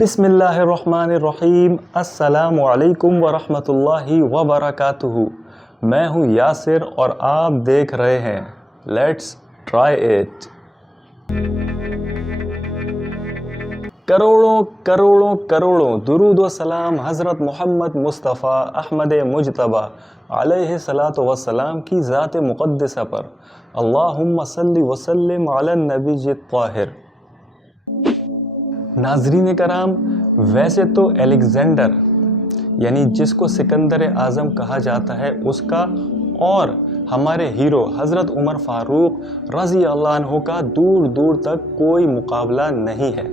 بسم اللہ الرحمن الرحیم۔ السلام علیکم ورحمۃ اللہ وبرکاتہ۔ میں ہوں یاسر اور آپ دیکھ رہے ہیں لیٹس ٹرائی اٹ۔ کروڑوں کروڑوں کروڑوں درود و سلام حضرت محمد مصطفیٰ احمد مجتبیٰ علیہ الصلاۃ والسلام کی ذات مقدسہ پر۔ اللہم صلی وسلم علی النبی الطاہر۔ ناظرین کرام، ویسے تو الیگزینڈر یعنی جس کو سکندر اعظم کہا جاتا ہے اس کا اور ہمارے ہیرو حضرت عمر فاروق رضی اللہ عنہ کا دور دور تک کوئی مقابلہ نہیں ہے،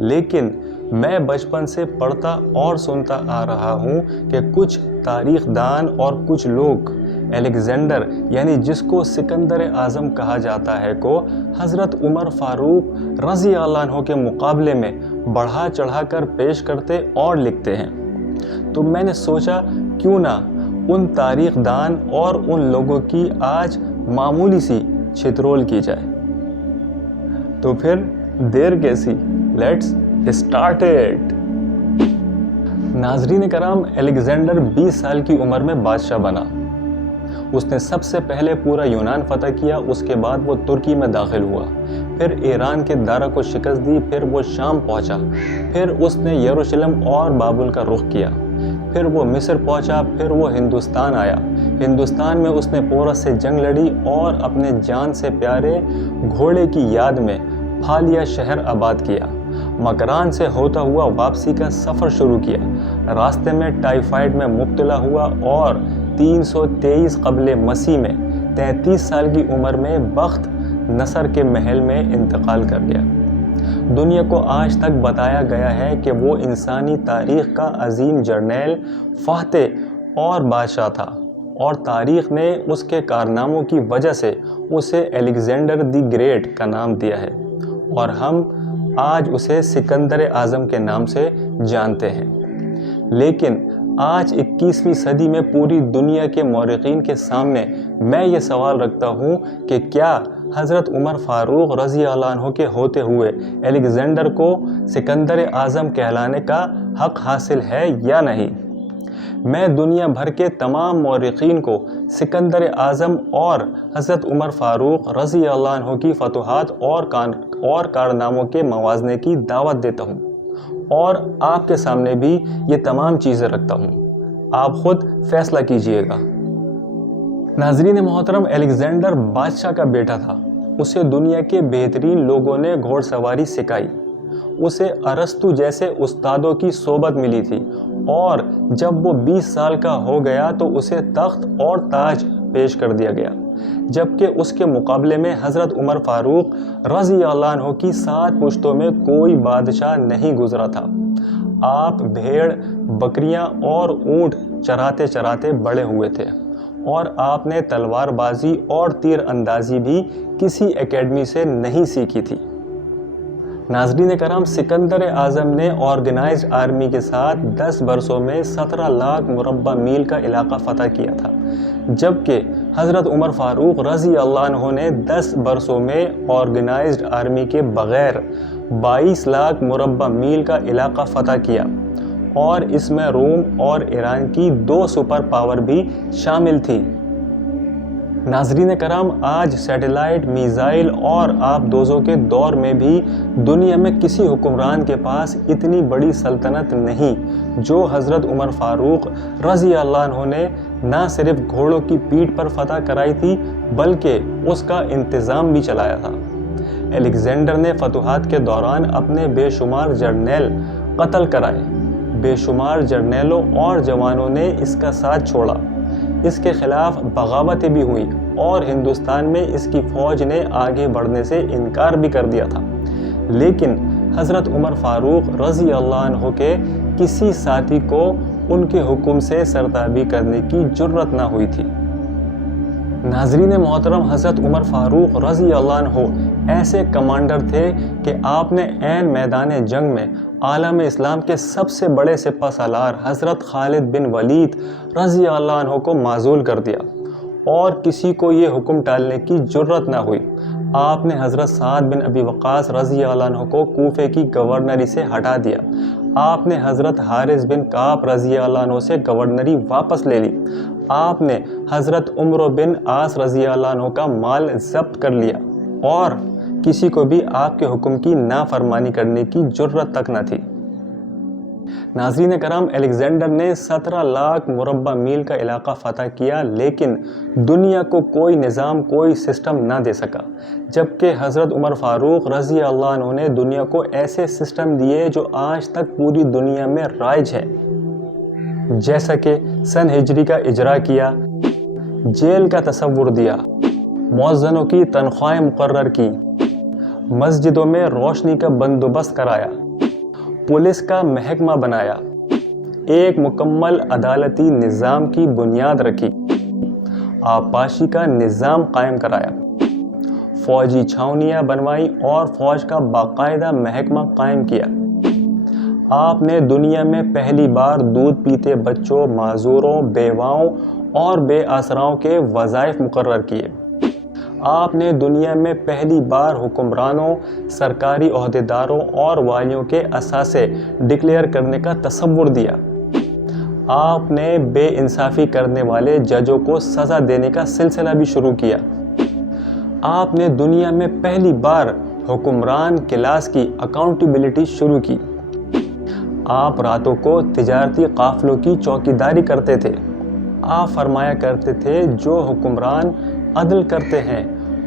لیکن میں بچپن سے پڑھتا اور سنتا آ رہا ہوں کہ کچھ تاریخ دان اور کچھ لوگ الیگزینڈر یعنی جس کو سکندر اعظم کہا جاتا ہے کو حضرت عمر فاروق رضی اللہ عنہ کے مقابلے میں بڑھا چڑھا کر پیش کرتے اور لکھتے ہیں۔ تو میں نے سوچا کیوں نہ ان تاریخ دان اور ان لوگوں کی آج معمولی سی چھترول کی جائے۔ تو پھر دیر کیسی، لیٹس اسٹارٹ اٹ۔ ناظرین کرام، الیگزینڈر 20 سال کی عمر میں بادشاہ بنا۔ اس نے سب سے پہلے پورا یونان فتح کیا، اس کے بعد وہ ترکی میں داخل ہوا، پھر ایران کے دارا کو شکست دی، پھر وہ شام پہنچا، پھر اس نے یروشلم اور بابل کا رخ کیا، پھر وہ مصر پہنچا، پھر وہ ہندوستان آیا۔ ہندوستان میں اس نے پورس سے جنگ لڑی اور اپنے جان سے پیارے گھوڑے کی یاد میں پھالیا شہر آباد کیا۔ مکران سے ہوتا ہوا واپسی کا سفر شروع کیا، راستے میں ٹائیفائڈ میں مبتلا ہوا اور 323 قبل مسیح میں 33 سال کی عمر میں بخت نصر کے محل میں انتقال کر گیا۔ دنیا کو آج تک بتایا گیا ہے کہ وہ انسانی تاریخ کا عظیم جرنیل، فاتح اور بادشاہ تھا، اور تاریخ نے اس کے کارناموں کی وجہ سے اسے الیگزینڈر دی گریٹ کا نام دیا ہے، اور ہم آج اسے سکندر اعظم کے نام سے جانتے ہیں۔ لیکن آج 21ویں صدی میں پوری دنیا کے مورخین کے سامنے میں یہ سوال رکھتا ہوں کہ کیا حضرت عمر فاروق رضی اللہ عنہ کے ہوتے ہوئے الیگزینڈر کو سکندر اعظم کہلانے کا حق حاصل ہے یا نہیں؟ میں دنیا بھر کے تمام مورخین کو سکندر اعظم اور حضرت عمر فاروق رضی اللہ عنہ کی فتوحات اور کارناموں کے موازنے کی دعوت دیتا ہوں، اور آپ کے سامنے بھی یہ تمام چیزیں رکھتا ہوں، آپ خود فیصلہ کیجئے گا۔ ناظرین محترم، الیگزینڈر بادشاہ کا بیٹا تھا، اسے دنیا کے بہترین لوگوں نے گھوڑ سواری سکھائی، اسے ارسطو جیسے استادوں کی صحبت ملی تھی، اور جب وہ 20 سال کا ہو گیا تو اسے تخت اور تاج پیش کر دیا گیا، جبکہ اس کے مقابلے میں حضرت عمر فاروق رضی اللہ عنہ کی 7 پشتوں میں کوئی بادشاہ نہیں گزرا تھا۔ آپ بھیڑ، بکریاں اور اونٹ چراتے چراتے بڑے ہوئے تھے، اور آپ نے تلوار بازی اور تیر اندازی بھی کسی اکیڈمی سے نہیں سیکھی تھی۔ ناظرین کرام، سکندر اعظم نے آرگنائزڈ آرمی کے ساتھ 10 برسوں میں 17 لاکھ مربع میل کا علاقہ فتح کیا تھا، جبکہ حضرت عمر فاروق رضی اللہ عنہ نے 10 برسوں میں آرگنائزڈ آرمی کے بغیر 22 لاکھ مربع میل کا علاقہ فتح کیا، اور اس میں روم اور ایران کی 2 سپر پاور بھی شامل تھی۔ ناظرین کرام، آج سیٹلائٹ، میزائل اور آبدوزوں کے دور میں بھی دنیا میں کسی حکمران کے پاس اتنی بڑی سلطنت نہیں جو حضرت عمر فاروق رضی اللہ عنہ نے نہ صرف گھوڑوں کی پیٹھ پر فتح کرائی تھی بلکہ اس کا انتظام بھی چلایا تھا۔ الیگزینڈر نے فتوحات کے دوران اپنے بے شمار جرنیل قتل کرائے، بے شمار جرنیلوں اور جوانوں نے اس کا ساتھ چھوڑا، اس کے خلاف بغاوتیں بھی ہوئیں، اور ہندوستان میں اس کی فوج نے آگے بڑھنے سے انکار بھی کر دیا تھا، لیکن حضرت عمر فاروق رضی اللہ عنہ کے کسی ساتھی کو ان کے حکم سے سرتابی کرنے کی جرت نہ ہوئی تھی۔ ناظرین محترم، حضرت عمر فاروق رضی اللہ عنہ ایسے کمانڈر تھے کہ آپ نے عین میدان جنگ میں عالم اسلام کے سب سے بڑے سپہ سالار حضرت خالد بن ولید رضی اللہ عنہ کو معزول کر دیا، اور کسی کو یہ حکم ٹالنے کی جرت نہ ہوئی۔ آپ نے حضرت سعد بن ابی وقاص رضی اللہ عنہ کو کوفے کی گورنری سے ہٹا دیا۔ آپ نے حضرت حارث بن کعب رضی اللہ عنہ سے گورنری واپس لے لی۔ آپ نے حضرت عمرو بن عاص رضی اللہ عنہ کا مال ضبط کر لیا اور کسی کو بھی آپ کے حکم کی نافرمانی کرنے کی جرت تک نہ تھی۔ ناظرین کرام، الیگزینڈر نے 17 لاکھ مربع میل کا علاقہ فتح کیا، لیکن دنیا کو کوئی نظام، کوئی سسٹم نہ دے سکا، جبکہ حضرت عمر فاروق رضی اللہ عنہ نے دنیا کو ایسے سسٹم دیے جو آج تک پوری دنیا میں رائج ہے، جیسا کہ سن ہجری کا اجرا کیا، جیل کا تصور دیا، مؤذنوں کی تنخواہیں مقرر کی، مسجدوں میں روشنی کا بندوبست کرایا، پولیس کا محکمہ بنایا، ایک مکمل عدالتی نظام کی بنیاد رکھی، آبپاشی کا نظام قائم کرایا، فوجی چھاونیاں بنوائی اور فوج کا باقاعدہ محکمہ قائم کیا۔ آپ نے دنیا میں پہلی بار دودھ پیتے بچوں، معذوروں، بیواؤں اور بے آسراؤں کے وظائف مقرر کیے۔ آپ نے دنیا میں پہلی بار حکمرانوں، سرکاری عہدیداروں اور والیوں کے اثاثے ڈکلیئر کرنے کا تصور دیا۔ آپ نے بے انصافی کرنے والے ججوں کو سزا دینے کا سلسلہ بھی شروع کیا۔ آپ نے دنیا میں پہلی بار حکمران کلاس کی اکاؤنٹیبلٹی شروع کی۔ آپ راتوں کو تجارتی قافلوں کی چوکیداری کرتے تھے۔ آپ فرمایا کرتے تھے، جو حکمران عدل کرتے ہیں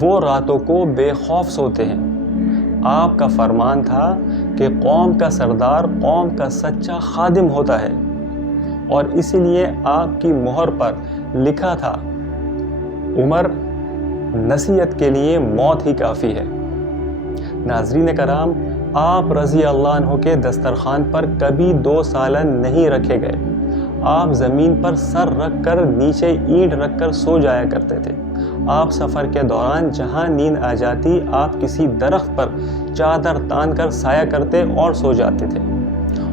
وہ راتوں کو بے خوف سوتے ہیں۔ آپ کا فرمان تھا کہ قوم کا سردار قوم کا سچا خادم ہوتا ہے، اور اسی لیے آپ کی مہر پر لکھا تھا، عمر، نصیحت کے لیے موت ہی کافی ہے۔ ناظرین کرام، آپ رضی اللہ عنہ کے دسترخوان پر کبھی 2 سالن نہیں رکھے گئے۔ آپ زمین پر سر رکھ کر نیچے اینٹ رکھ کر سو جایا کرتے تھے۔ آپ سفر کے دوران جہاں نیند آ جاتی، آپ کسی درخت پر چادر تان کر سایہ کرتے اور سو جاتے تھے،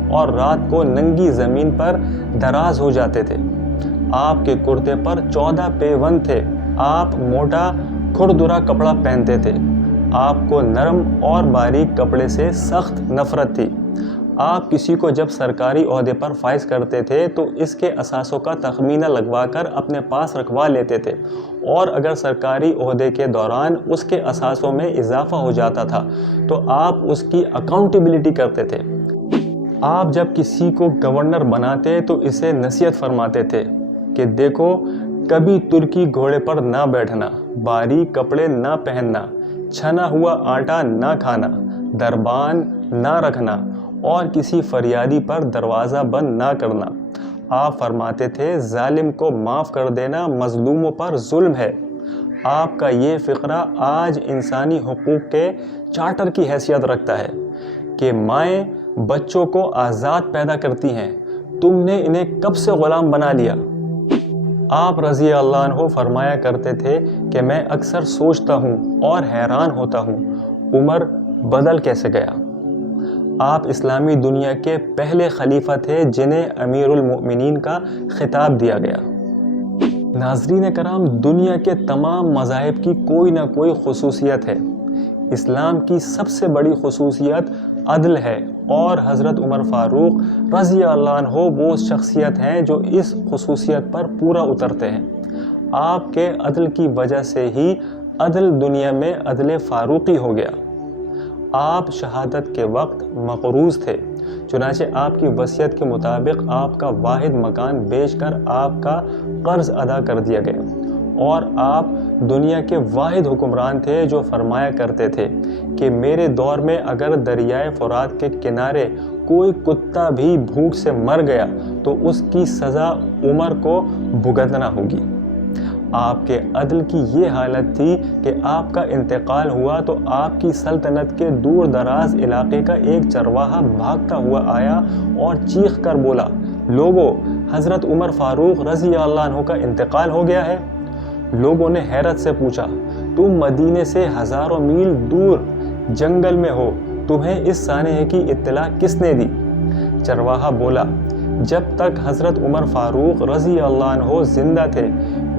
اور رات کو ننگی زمین پر دراز ہو جاتے تھے۔ آپ کے کرتے پر 14 پیوند تھے۔ آپ موٹا کھردرا کپڑا پہنتے تھے۔ آپ کو نرم اور باریک کپڑے سے سخت نفرت تھی۔ آپ کسی کو جب سرکاری عہدے پر فائز کرتے تھے تو اس کے اثاثوں کا تخمینہ لگوا کر اپنے پاس رکھوا لیتے تھے، اور اگر سرکاری عہدے کے دوران اس کے اثاثوں میں اضافہ ہو جاتا تھا تو آپ اس کی اکاؤنٹیبلٹی کرتے تھے۔ آپ جب کسی کو گورنر بناتے تو اسے نصیحت فرماتے تھے کہ دیکھو، کبھی ترکی گھوڑے پر نہ بیٹھنا، باریک کپڑے نہ پہننا، چھنا ہوا آٹا نہ کھانا، دربان نہ رکھنا اور کسی فریادی پر دروازہ بند نہ کرنا۔ آپ فرماتے تھے، ظالم کو معاف کر دینا مظلوموں پر ظلم ہے۔ آپ کا یہ فقرہ آج انسانی حقوق کے چارٹر کی حیثیت رکھتا ہے کہ مائیں بچوں کو آزاد پیدا کرتی ہیں، تم نے انہیں کب سے غلام بنا لیا۔ آپ رضی اللہ عنہ فرمایا کرتے تھے کہ میں اکثر سوچتا ہوں اور حیران ہوتا ہوں، عمر بدل کیسے گیا۔ آپ اسلامی دنیا کے پہلے خلیفہ تھے جنہیں امیر المؤمنین کا خطاب دیا گیا۔ ناظرین کرام، دنیا کے تمام مذاہب کی کوئی نہ کوئی خصوصیت ہے۔ اسلام کی سب سے بڑی خصوصیت عدل ہے، اور حضرت عمر فاروق رضی اللہ عنہ وہ شخصیت ہیں جو اس خصوصیت پر پورا اترتے ہیں۔ آپ کے عدل کی وجہ سے ہی عدل دنیا میں عدل فاروقی ہو گیا۔ آپ شہادت کے وقت مقروض تھے، چنانچہ آپ کی وصیت کے مطابق آپ کا واحد مکان بیچ کر آپ کا قرض ادا کر دیا گیا، اور آپ دنیا کے واحد حکمران تھے جو فرمایا کرتے تھے کہ میرے دور میں اگر دریائے فرات کے کنارے کوئی کتا بھی بھوک سے مر گیا تو اس کی سزا عمر کو بھگتنا ہوگی۔ آپ کے عدل کی یہ حالت تھی کہ آپ کا انتقال ہوا تو آپ کی سلطنت کے دور دراز علاقے کا ایک چرواہا بھاگتا ہوا آیا اور چیخ کر بولا، لوگو، حضرت عمر فاروق رضی اللہ عنہ کا انتقال ہو گیا ہے۔ لوگوں نے حیرت سے پوچھا، تم مدینے سے ہزاروں میل دور جنگل میں ہو، تمہیں اس سانحے کی اطلاع کس نے دی؟ چرواہا بولا، جب تک حضرت عمر فاروق رضی اللہ عنہ زندہ تھے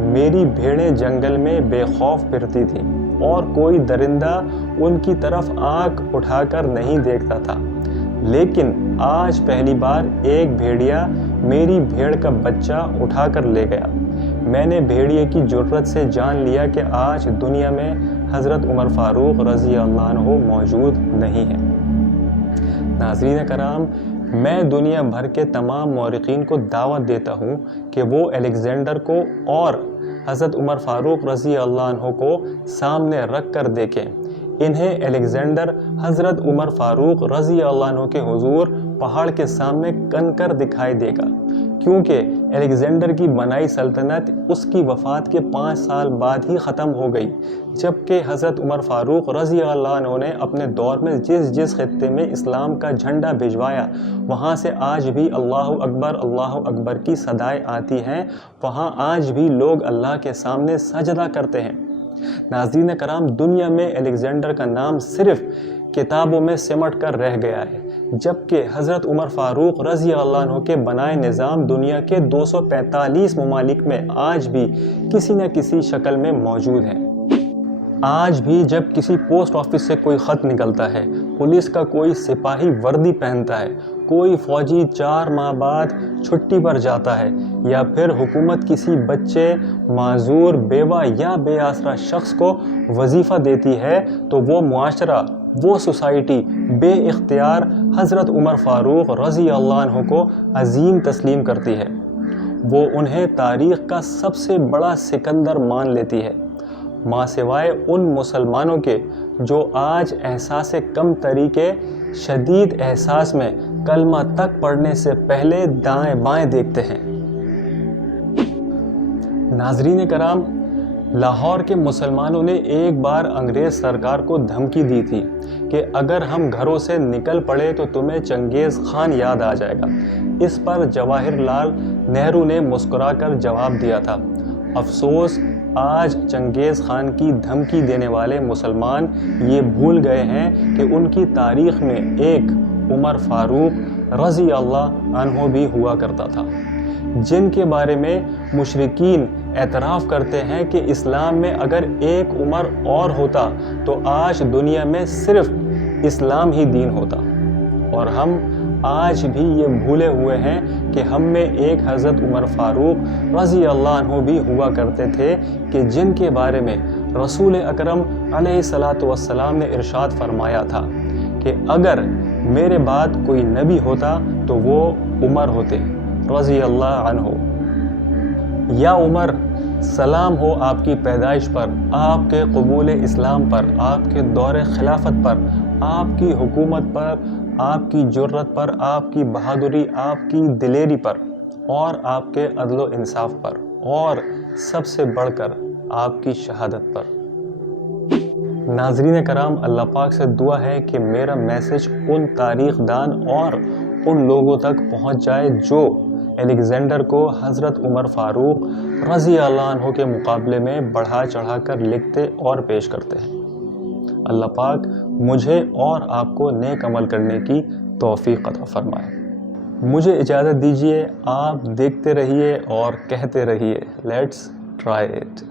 میری بھیڑیں جنگل میں بے خوف پھرتی تھیں۔ اور کوئی درندہ ان کی طرف آنکھ اٹھا کر نہیں دیکھتا تھا، لیکن آج پہلی بار ایک بھیڑیا میری بھیڑ کا بچہ اٹھا کر لے گیا۔ میں نے بھیڑیے کی جرأت سے جان لیا کہ آج دنیا میں حضرت عمر فاروق رضی اللہ عنہ موجود نہیں ہیں۔ ناظرین کرام، میں دنیا بھر کے تمام مورخین کو دعوت دیتا ہوں کہ وہ الیگزینڈر کو اور حضرت عمر فاروق رضی اللہ عنہ کو سامنے رکھ کر دیکھیں۔ انہیں الیگزینڈر حضرت عمر فاروق رضی اللہ عنہ کے حضور پہاڑ کے سامنے کنکر دکھائی دے گا، کیونکہ الیگزینڈر کی بنائی سلطنت اس کی وفات کے 5 سال بعد ہی ختم ہو گئی، جبکہ حضرت عمر فاروق رضی اللہ عنہ نے اپنے دور میں جس خطے میں اسلام کا جھنڈا بھجوایا، وہاں سے آج بھی اللہ اکبر کی صدائیں آتی ہیں، وہاں آج بھی لوگ اللہ کے سامنے سجدہ کرتے ہیں۔ ناظرین کرام، دنیا میں الیگزینڈر کا نام صرف کتابوں میں سمٹ کر رہ گیا ہے، جبکہ حضرت عمر فاروق رضی اللہ عنہ کے بنائے نظام دنیا کے 245 ممالک میں آج بھی کسی نہ کسی شکل میں موجود ہیں۔ آج بھی جب کسی پوسٹ آفس سے کوئی خط نکلتا ہے، پولیس کا کوئی سپاہی وردی پہنتا ہے، کوئی فوجی 4 ماہ بعد چھٹی پر جاتا ہے، یا پھر حکومت کسی بچے، معذور، بیوہ یا بے آسرا شخص کو وظیفہ دیتی ہے، تو وہ معاشرہ، وہ سوسائٹی بے اختیار حضرت عمر فاروق رضی اللہ عنہ کو عظیم تسلیم کرتی ہے۔ وہ انہیں تاریخ کا سب سے بڑا سکندر مان لیتی ہے، ماں سوائے ان مسلمانوں کے جو آج احساس کم تری کے شدید احساس میں کلمہ تک پڑھنے سے پہلے دائیں بائیں دیکھتے ہیں۔ ناظرین کرام، لاہور کے مسلمانوں نے ایک بار انگریز سرکار کو دھمکی دی تھی کہ اگر ہم گھروں سے نکل پڑے تو تمہیں چنگیز خان یاد آ جائے گا۔ اس پر جواہر لال نہرو نے مسکرا کر جواب دیا تھا، افسوس آج چنگیز خان کی دھمکی دینے والے مسلمان یہ بھول گئے ہیں کہ ان کی تاریخ میں ایک عمر فاروق رضی اللہ عنہ بھی ہوا کرتا تھا، جن کے بارے میں مشرکین اعتراف کرتے ہیں کہ اسلام میں اگر ایک عمر اور ہوتا تو آج دنیا میں صرف اسلام ہی دین ہوتا، اور ہم آج بھی یہ بھولے ہوئے ہیں کہ ہم میں ایک حضرت عمر فاروق رضی اللہ عنہ بھی ہوا کرتے تھے کہ جن کے بارے میں رسول اکرم علیہ الصلاۃ والسلام نے ارشاد فرمایا تھا کہ اگر میرے بعد کوئی نبی ہوتا تو وہ عمر ہوتے رضی اللہ عنہ۔ یا عمر، سلام ہو آپ کی پیدائش پر، آپ کے قبول اسلام پر، آپ کے دور خلافت پر، آپ کی حکومت پر، آپ کی جرأت پر، آپ کی بہادری، آپ کی دلیری پر، اور آپ کے عدل و انصاف پر، اور سب سے بڑھ کر آپ کی شہادت پر۔ ناظرین کرام، اللہ پاک سے دعا ہے کہ میرا میسج ان تاریخ دان اور ان لوگوں تک پہنچ جائے جو الیگزینڈر کو حضرت عمر فاروق رضی اللہ عنہ کے مقابلے میں بڑھا چڑھا کر لکھتے اور پیش کرتے ہیں۔ اللہ پاک مجھے اور آپ کو نیک عمل کرنے کی توفیق عطا فرمائے۔ مجھے اجازت دیجیے، آپ دیکھتے رہیے اور کہتے رہیے، لیٹس ٹرائی اٹ۔